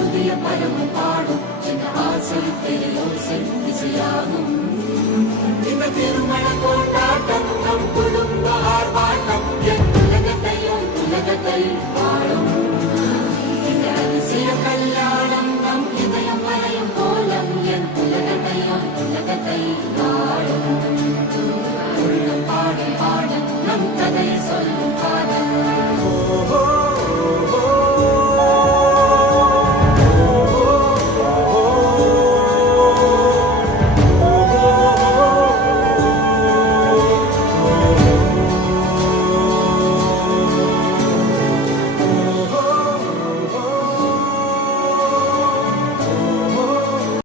புதிய பருவம் பாடும் என் ஆசை பெரியோசை இசையாகும் இந்த திருமண கொண்டாட்டம் நம் குடும்ப